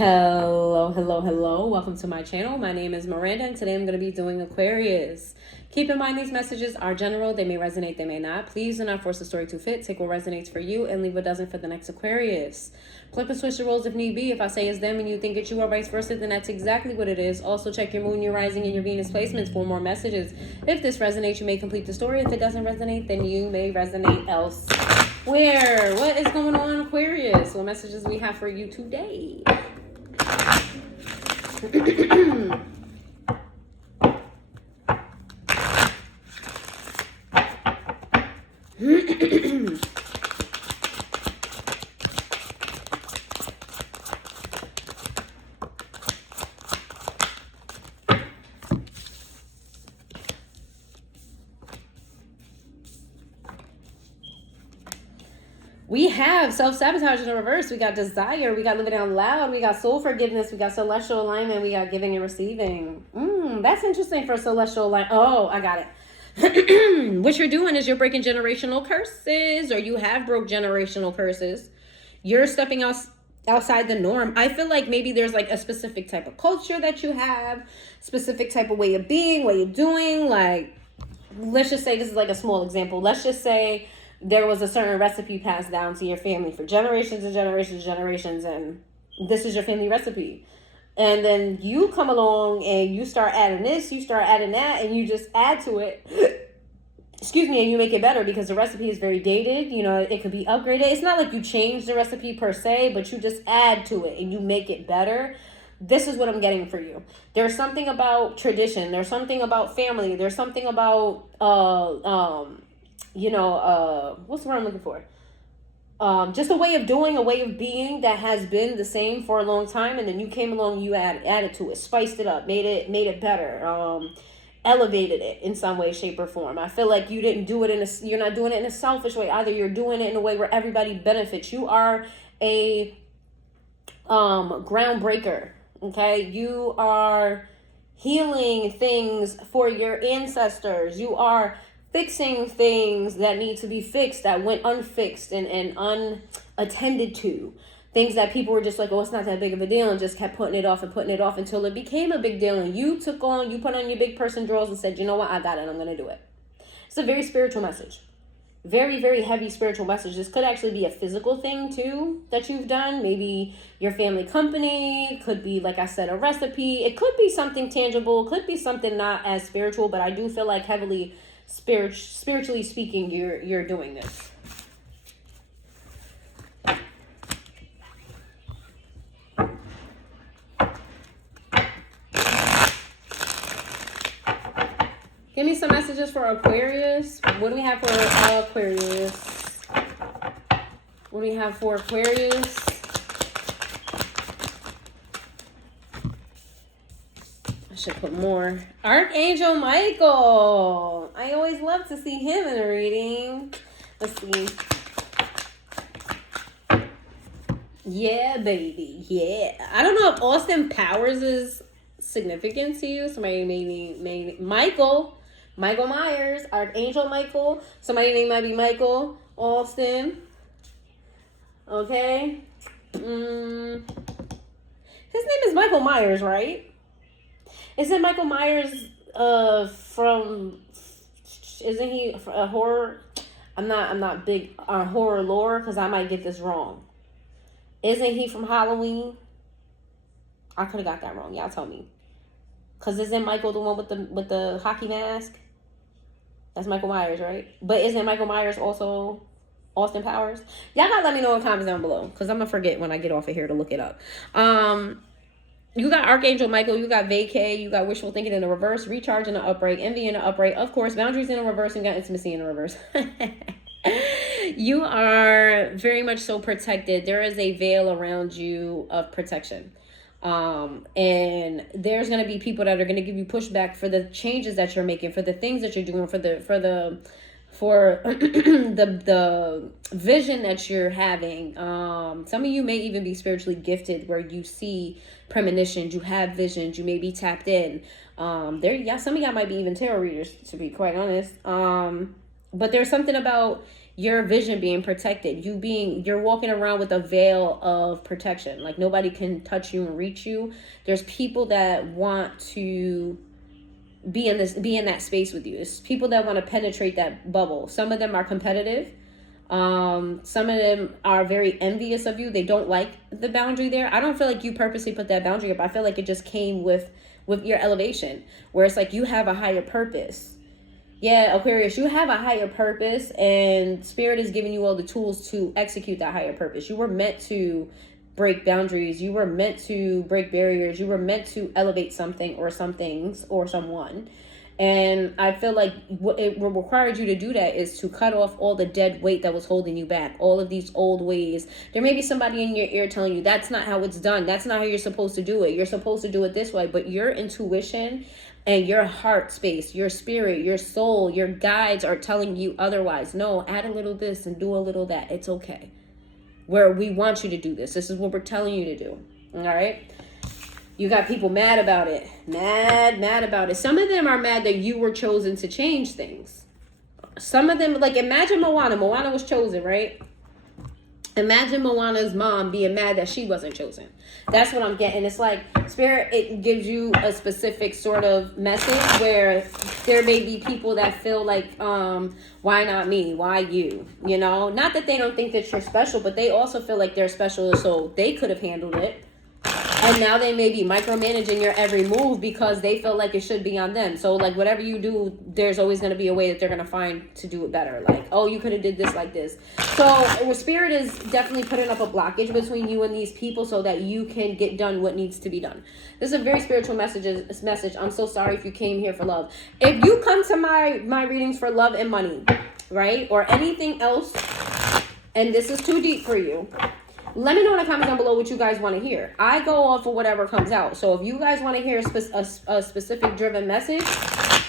Hello. Welcome to my channel. My name is Miranda, and today I'm going to be doing Aquarius. Keep in mind these messages are general. They may resonate, they may not. Please do not force the story to fit. Take what resonates for you and leave what doesn't for the next Aquarius. Flip and switch the roles if need be. If I say it's them and you think it's you or vice versa, then that's exactly what it is. Also, check your moon, your rising, and your Venus placements for more messages. If this resonates, you may complete the story. If it doesn't resonate, then you may resonate elsewhere. What is going on, Aquarius? What messages we have for you today? We have self-sabotage in the reverse. We got desire. We got living out loud. We got soul forgiveness. We got celestial alignment. We got giving and receiving. That's interesting for celestial alignment. Oh, I got it. What you're doing is you're breaking generational curses, or you have broke generational curses. You're stepping outside the norm. I feel like maybe there's like a specific type of culture that you have, specific type of way of being, way of doing. Like, let's just say, this is like a small example. Let's just say there was a certain recipe passed down to your family for generations and generations and generations, and this is your family recipe. And then you come along and you start adding this, you start adding that, and you just add to it. Excuse me, and you make it better because the recipe is very dated. You know, it could be upgraded. It's not like you change the recipe per se, but you just add to it and you make it better. This is what I'm getting for you. There's something about tradition. There's something about family. There's something about what's the word I'm looking for? Just a way of doing, a way of being that has been the same for a long time, and then you came along, you added to it, spiced it up, made it better, elevated it in some way, shape, or form. I feel like you didn't do it you're not doing it in a selfish way either. You're doing it in a way where everybody benefits. You are a groundbreaker. Okay, you are healing things for your ancestors. You are fixing things that need to be fixed, that went unfixed and unattended to. Things that people were just like, oh, it's not that big of a deal, and just kept putting it off until it became a big deal. And you put on your big person drawers and said, you know what, I got it, I'm going to do it. It's a very spiritual message. Very, very heavy spiritual message. This could actually be a physical thing too that you've done. Maybe your family company, could be, like I said, a recipe. It could be something tangible, could be something not as spiritual, but I do feel like heavily spiritually speaking, you're doing this. Give me some messages for Aquarius. What do we have for Aquarius? What do we have for Aquarius? I should put more. Archangel Michael. I always love to see him in a reading. Let's see. Yeah, baby. Yeah. I don't know if Austin Powers is significant to you. Somebody maybe Michael Myers, Archangel Michael. Somebody name might be Michael Austin. Okay. His name is Michael Myers, right? Isn't Michael Myers isn't he a horror? I'm not big on horror lore because I might get this wrong. Isn't he from Halloween? I could have got that wrong. Y'all tell me. Because isn't Michael the one with the hockey mask? That's Michael Myers, right? But isn't Michael Myers also Austin Powers? Y'all gotta let me know in the comments down below, because I'm gonna forget when I get off of here to look it up. You got Archangel Michael, you got vacay, you got wishful thinking in the reverse, recharge in the upright, envy in the upright, of course, boundaries in the reverse, and you got intimacy in the reverse. You are very much so protected. There is a veil around you of protection. And there's going to be people that are going to give you pushback for the changes that you're making, for the things that you're doing, for the vision that you're having. Some of you may even be spiritually gifted, where you see premonitions, you have visions, you may be tapped in. Some of y'all might be even tarot readers, to be quite honest. But there's something about your vision being protected, you're walking around with a veil of protection. Like nobody can touch you and reach you. There's people that want to be in that space with you. It's people that want to penetrate that bubble. Some of them are competitive. Some of them are very envious of you. They don't like the boundary there. I don't feel like you purposely put that boundary up. I feel like it just came with your elevation, where it's like you have a higher purpose. Yeah, Aquarius, you have a higher purpose, and Spirit is giving you all the tools to execute that higher purpose. You were meant to break boundaries. You were meant to break barriers. You were meant to elevate something or some things or someone. And I feel like what required you to do that is to cut off all the dead weight that was holding you back. All of these old ways. There may be somebody in your ear telling you that's not how it's done. That's not how you're supposed to do it. You're supposed to do it this way. But your intuition and your heart space, your spirit, your soul, your guides are telling you otherwise. No, add a little this and do a little that. It's okay. Where we want you to do this. This is what we're telling you to do. All right? You got people mad about it. Mad about it. Some of them are mad that you were chosen to change things. Some of them, like imagine Moana. Moana was chosen, right? Imagine Moana's mom being mad that she wasn't chosen. That's what I'm getting. It's like Spirit, it gives you a specific sort of message where there may be people that feel like, why not me? Why you? You know, not that they don't think that you're special, but they also feel like they're special, so they could have handled it. And now they may be micromanaging your every move because they feel like it should be on them. So like whatever you do, there's always going to be a way that they're going to find to do it better. Like, oh, you could have did this like this. So Spirit is definitely putting up a blockage between you and these people so that you can get done what needs to be done. This is a very spiritual message. I'm so sorry if you came here for love. If you come to my readings for love and money, right, or anything else, and this is too deep for you, let me know in the comments down below what you guys want to hear. I go off of whatever comes out. So if you guys want to hear a specific driven message,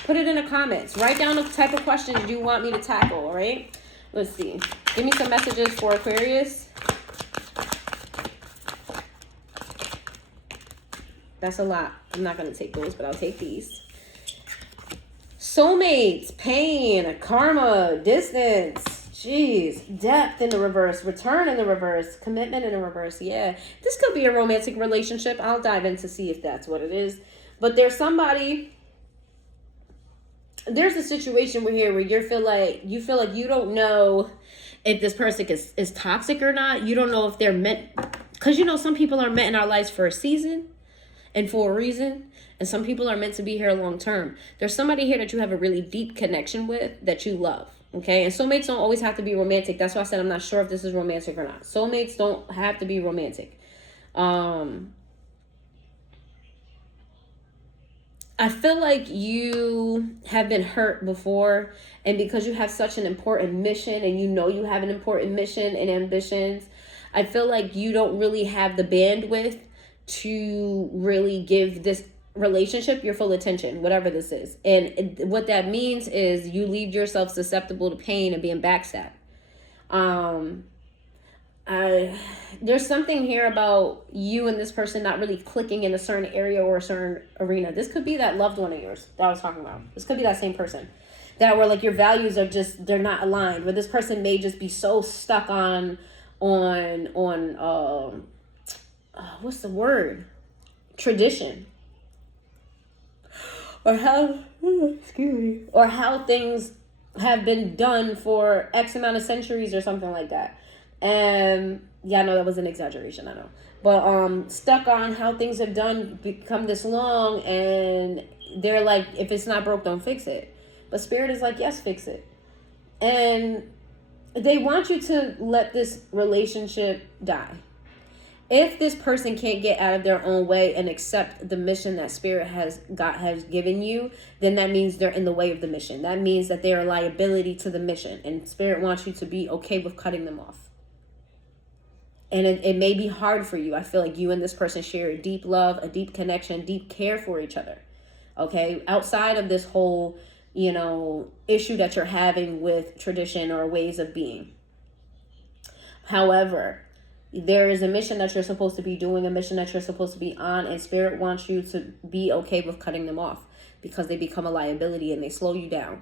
put it in the comments. Write down the type of questions you want me to tackle, all right? Let's see. Give me some messages for Aquarius. That's a lot. I'm not going to take those, but I'll take these. Soulmates, pain, karma, distance. Jeez, depth in the reverse, return in the reverse, commitment in the reverse. Yeah, this could be a romantic relationship. I'll dive in to see if that's what it is. But there's a situation where you feel like you don't know if this person is toxic or not. You don't know if they're meant, because you know some people are meant in our lives for a season and for a reason. And some people are meant to be here long term. There's somebody here that you have a really deep connection with that you love. Okay, and soulmates don't always have to be romantic. That's why I said I'm not sure if this is romantic or not. Soulmates don't have to be romantic. I feel like you have been hurt before, and because you have such an important mission and you know you have an important mission and ambitions, I feel like you don't really have the bandwidth to really give this relationship your full attention, whatever this is. And what that means is you leave yourself susceptible to pain and being backstabbed. There's something here about you and this person not really clicking in a certain area or a certain arena. This could be that loved one of yours that I was talking about. This could be that same person that where like your values are just, they're not aligned, where this person may just be so stuck on what's the word? Tradition. Or how things have been done for X amount of centuries or something like that. And yeah, I know that was an exaggeration, I know. But stuck on how things have become this long, and they're like, if it's not broke, don't fix it. But Spirit is like, yes, fix it. And they want you to let this relationship die. If this person can't get out of their own way and accept the mission that Spirit has given you, then that means they're in the way of the mission. That means that they're a liability to the mission. And Spirit wants you to be okay with cutting them off. And it may be hard for you. I feel like you and this person share a deep love, a deep connection, deep care for each other. Okay? Outside of this whole, issue that you're having with tradition or ways of being. However, there is a mission that you're supposed to be doing, a mission that you're supposed to be on, and Spirit wants you to be okay with cutting them off because they become a liability and they slow you down.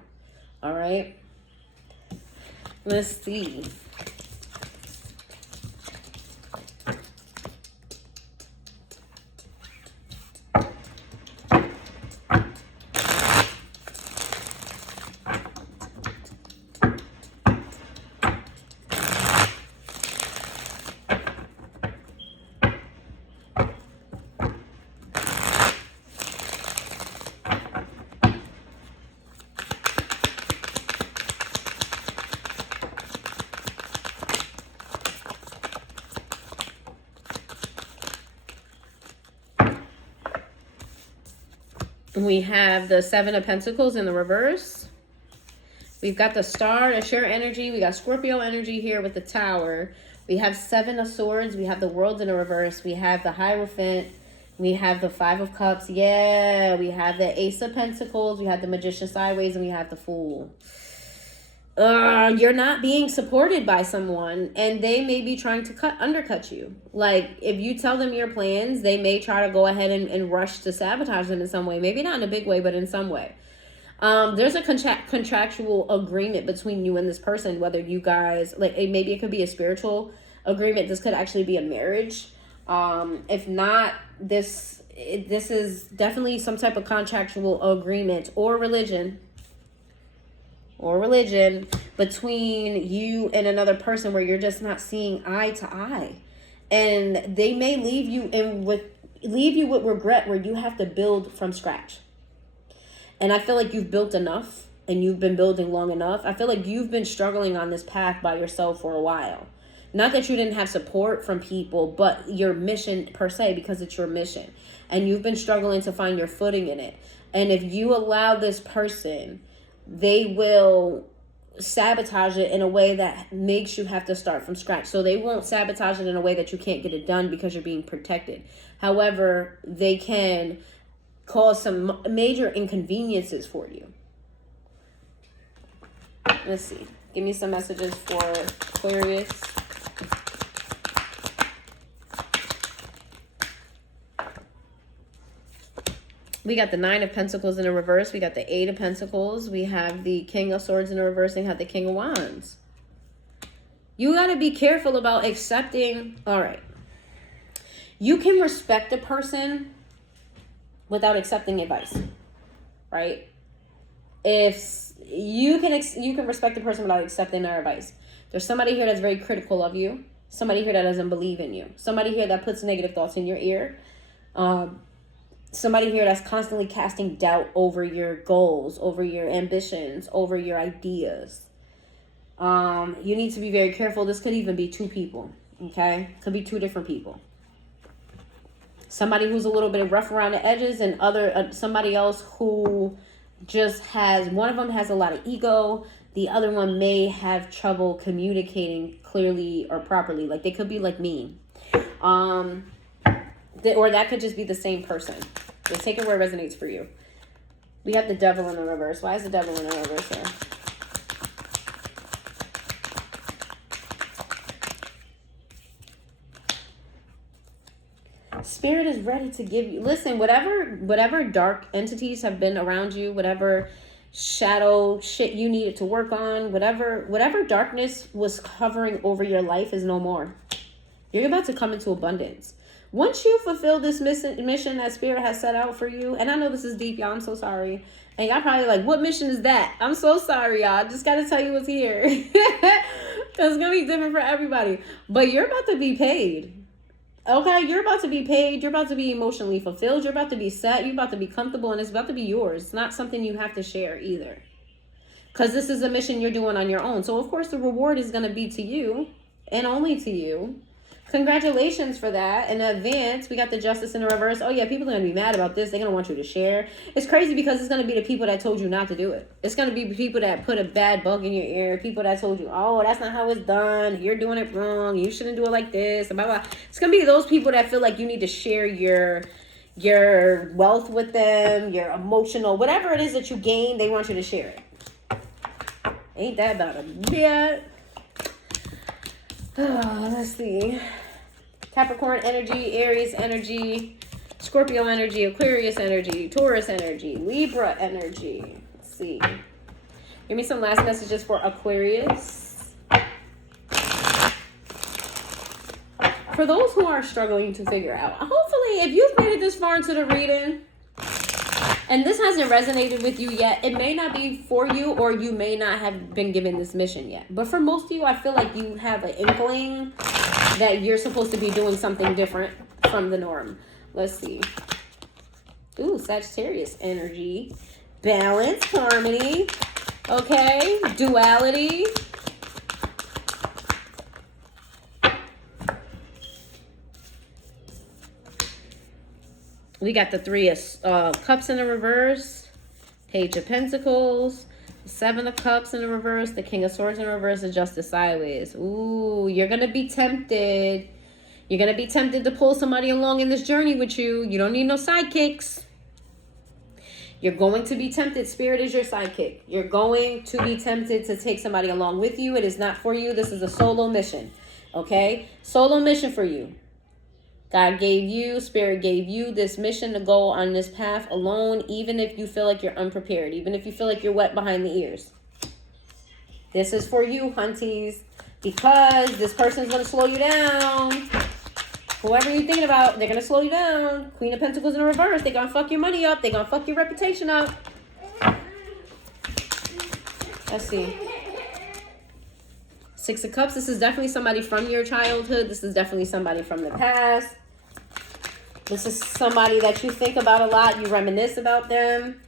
All right? Let's see. We have the Seven of Pentacles in the reverse. We've got the Star, the Share energy. We got Scorpio energy here with the Tower. We have Seven of Swords. We have the World in the reverse. We have the Hierophant. We have the Five of Cups. Yeah, we have the Ace of Pentacles. We have the Magician sideways, and we have the Fool. You're not being supported by someone, and they may be trying to undercut you. Like, if you tell them your plans, they may try to go ahead and rush to sabotage them in some way. Maybe not in a big way, but in some way. There's a contractual agreement between you and this person, whether you guys, like, maybe it could be a spiritual agreement. This could actually be a marriage. If not, this is definitely some type of contractual agreement or religion between you and another person where you're just not seeing eye to eye. And they may leave you with regret, where you have to build from scratch. And I feel like you've built enough, and you've been building long enough. I feel like you've been struggling on this path by yourself for a while. Not that you didn't have support from people, but your mission per se, because it's your mission. And you've been struggling to find your footing in it. And if you allow this person, they will sabotage it in a way that makes you have to start from scratch. So they won't sabotage it in a way that you can't get it done because you're being protected. However, they can cause some major inconveniences for you. Let's see. Give me some messages for Aquarius. We got the Nine of Pentacles in the reverse. We got the Eight of Pentacles. We have the King of Swords in the reverse, and have the King of Wands. You got to be careful about accepting. All right. You can respect a person without accepting advice, right? If you can respect a person without accepting their advice. There's somebody here that's very critical of you. Somebody here that doesn't believe in you. Somebody here that puts negative thoughts in your ear. Somebody here that's constantly casting doubt over your goals, over your ambitions, over your ideas. You need to be very careful. This could even be two people, okay? Could be two different people. Somebody who's a little bit rough around the edges, and somebody else who just one of them has a lot of ego. The other one may have trouble communicating clearly or properly. Like, they could be like mean. Or that could just be the same person. Just take it where it resonates for you. We have the Devil in the reverse. Why is the Devil in the reverse here? Spirit is ready to give you. Listen, whatever dark entities have been around you, whatever shadow shit you needed to work on, whatever darkness was covering over your life is no more. You're about to come into abundance. Once you fulfill this mission that Spirit has set out for you, and I know this is deep, y'all, I'm so sorry. And y'all probably like, what mission is that? I'm so sorry, y'all. Just got to tell you what's here. It's going to be different for everybody. But you're about to be paid. Okay? You're about to be paid. You're about to be emotionally fulfilled. You're about to be set. You're about to be comfortable. And it's about to be yours. It's not something you have to share either. Because this is a mission you're doing on your own. So, of course, the reward is going to be to you. And only to you. Congratulations for that in advance. We got the Justice in the reverse. Oh yeah, people are going to be mad about this. They're going to want you to share. It's crazy because it's going to be the people that told you not to do it. It's going to be people that put a bad bug in your ear. People that told you, oh, that's not how it's done. You're doing it wrong. You shouldn't do it like this. Blah, blah. It's going to be those people that feel like you need to share your wealth with them, your emotional, whatever it is that you gain, they want you to share it. Ain't that about a bit? Oh, let's see. Capricorn energy, Aries energy, Scorpio energy, Aquarius energy, Taurus energy, Libra energy. Let's see. Give me some last messages for Aquarius. for those who are struggling to figure out, hopefully, if you've made it this far into the reading, and this hasn't resonated with you yet, it may not be for you, or you may not have been given this mission yet. But for most of you, I feel like you have an inkling that you're supposed to be doing something different from the norm. Let's see. Ooh, Sagittarius energy. Balance, harmony. Okay, duality. We got the Three of Cups in the reverse, Page of Pentacles, Seven of Cups in the reverse, the King of Swords in the reverse, and Justice sideways. Ooh, you're going to be tempted. You're going to be tempted to pull somebody along in this journey with you. You don't need no sidekicks. You're going to be tempted. Spirit is your sidekick. You're going to be tempted to take somebody along with you. It is not for you. This is a solo mission. Okay? Solo mission for you. God gave you, Spirit gave you this mission to go on this path alone, even if you feel like you're unprepared, even if you feel like you're wet behind the ears. This is for you, hunties, because this person's going to slow you down. Whoever you're thinking about, they're going to slow you down. Queen of Pentacles in reverse, they're going to fuck your money up. They're going to fuck your reputation up. Let's see. Six of Cups, this is definitely somebody from your childhood. This is definitely somebody from the past. This is somebody that you think about a lot. You reminisce about them.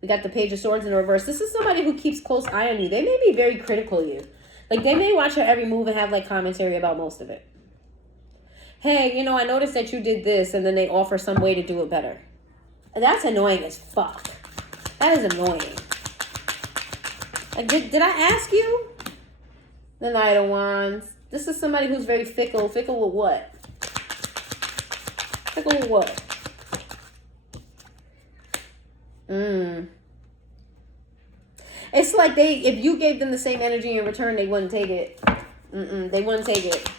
We got the Page of Swords in reverse. This is somebody who keeps close eye on you. They may be very critical of you. Like, they may watch your every move and have, like, commentary about most of it. Hey, you know, I noticed that you did this, and then they offer some way to do it better. And that's annoying as fuck. That is annoying. Like, did I ask you? The Knight of Wands. This is somebody who's very fickle. Fickle with what? Fickle with what? It's like if you gave them the same energy in return, they wouldn't take it. They wouldn't take it.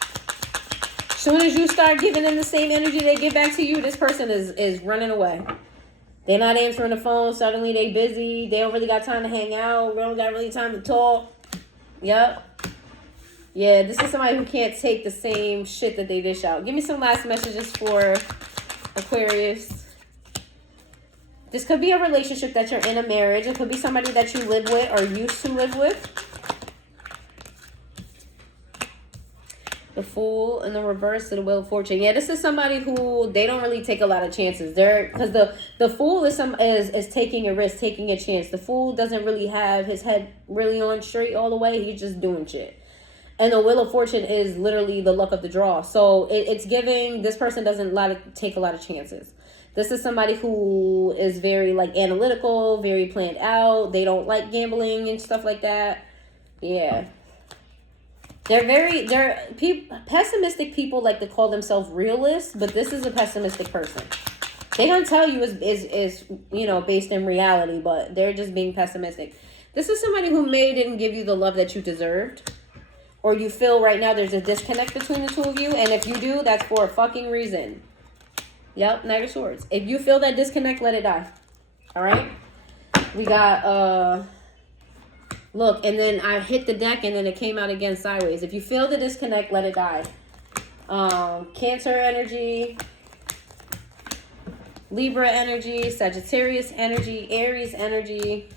As soon as you start giving them the same energy they give back to you, this person is running away. They're not answering the phone. Suddenly they busy. They don't really got time to hang out. They don't got really time to talk. Yep. Yeah, this is somebody who can't take the same shit that they dish out. Give me some last messages for Aquarius. This could be a relationship that you're in, a marriage. It could be somebody that you live with or used to live with. The Fool and the reverse of the Wheel of Fortune. Yeah, this is somebody who they don't really take a lot of chances. Because the Fool is taking a risk, taking a chance. The Fool doesn't really have his head really on straight all the way. He's just doing shit. And the Wheel of Fortune is literally the luck of the draw. So it's giving, this person doesn't take a lot of chances. This is somebody who is very, like, analytical, very planned out. They don't like gambling and stuff like that. Yeah. They're pessimistic people like to call themselves realists, but this is a pessimistic person. They don't tell you is you know, based in reality, but they're just being pessimistic. This is somebody who didn't give you the love that you deserved. Or you feel right now there's a disconnect between the two of you. And if you do, that's for a fucking reason. Yep, Knight of Swords. If you feel that disconnect, let it die. All right? We got, look, and then I hit the deck and then it came out again sideways. If you feel the disconnect, let it die. Cancer energy. Libra energy. Sagittarius energy. Aries energy.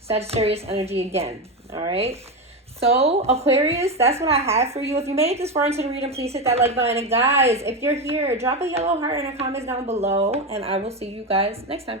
Sagittarius energy again. All right? So, Aquarius, that's what I have for you. If you made it this far into the reading, please hit that like button. And guys, if you're here, drop a yellow heart in the comments down below. And I will see you guys next time.